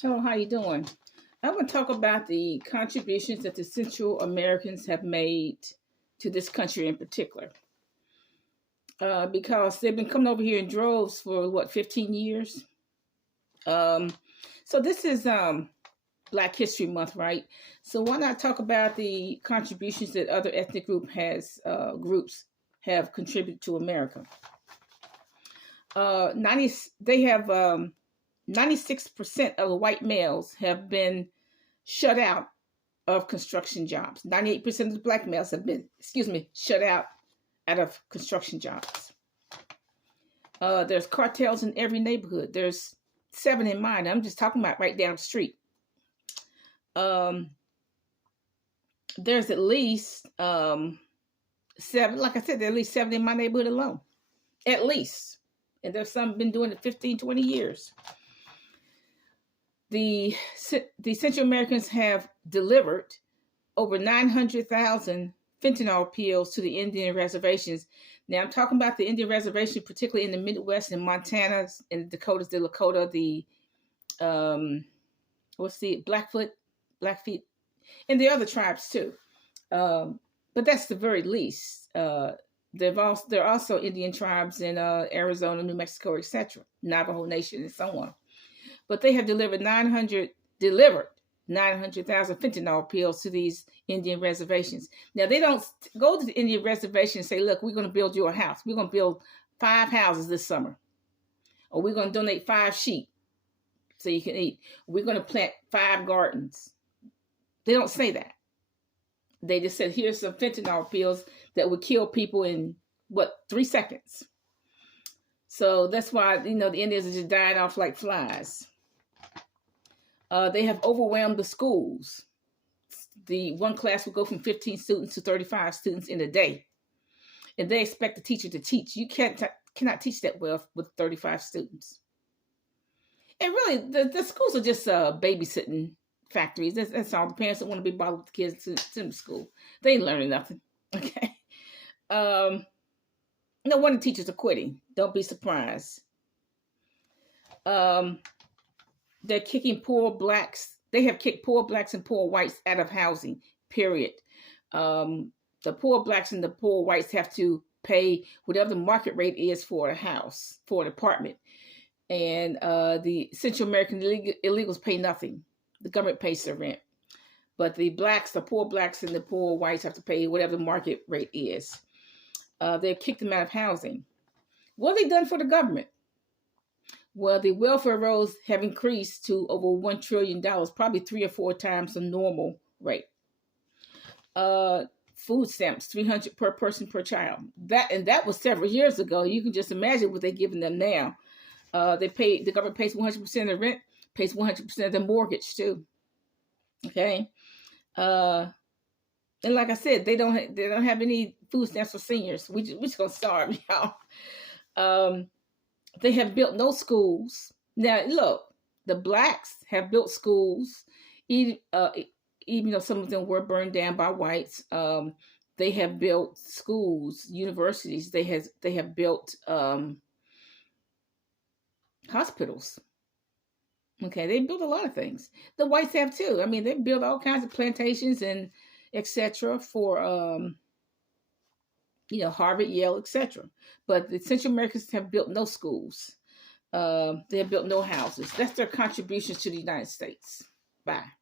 Hello, how you doing? I want to talk about the contributions that the Central Americans have made to this country in particular, because they've been coming over here in droves for what 15 years. Um, so this is Black History Month, right? So why not talk about the contributions that other ethnic groups have contributed to America? 90 they have 96% of the white males have been shut out of construction jobs. 98% of the black males have been, shut out of construction jobs. There's cartels in every neighborhood. There's 7 in mine. I'm just talking about right down the street. There's at least 7, like I said, there are at least 7 in my neighborhood alone. At least. And there's some been doing it 15, 20 years. The Central Americans have delivered over 900,000 fentanyl pills to the Indian reservations. Now I'm talking about the Indian reservation, particularly in the Midwest, in Montana, in the Dakotas, the Lakota, the Blackfeet, and the other tribes too. But that's the very least. There are also Indian tribes in Arizona, New Mexico, etc., Navajo Nation, and so on. But they have delivered 900,000 fentanyl pills to these Indian reservations. Now, they don't go to the Indian reservation and say, look, we're going to build you a house. We're going to build 5 houses this summer. Or we're going to donate 5 sheep so you can eat. We're going to plant 5 gardens. They don't say that. They just said, here's some fentanyl pills that would kill people in, 3 seconds. So that's why, the Indians are just dying off like flies. They have overwhelmed the schools. The one class will go from 15 students to 35 students in a day. And they expect the teacher to teach. You cannot teach that well with 35 students. And really, the schools are just babysitting factories. That's all. The parents don't want to be bothered with the kids to the school. They ain't learning nothing. Okay. No wonder teachers are quitting. Don't be surprised. They're kicking poor blacks. They have kicked poor blacks and poor whites out of housing, period. The poor blacks and the poor whites have to pay whatever the market rate is for a house, for an apartment. And the Central American illegals pay nothing. The government pays their rent. But the poor blacks and the poor whites have to pay whatever the market rate is. They've kicked them out of housing. What have they done for the government? Well, the welfare rolls have increased to over $1 trillion, probably 3 or 4 times the normal rate. Food stamps, $300 per person per child. That was several years ago. You can just imagine what they're giving them now. The government pays 100% of the rent, pays 100% of the mortgage too. Okay. And like I said, they don't have any food stamps for seniors. We just gonna starve, y'all. They have built no schools. Now, look, the blacks have built schools, even though some of them were burned down by whites. They have built schools, universities. They have built hospitals. Okay, they built a lot of things. The whites have too. I mean, they built all kinds of plantations and etc. for Harvard, Yale, etc. But the Central Americans have built no schools. They have built no houses. That's their contributions to the United States. Bye.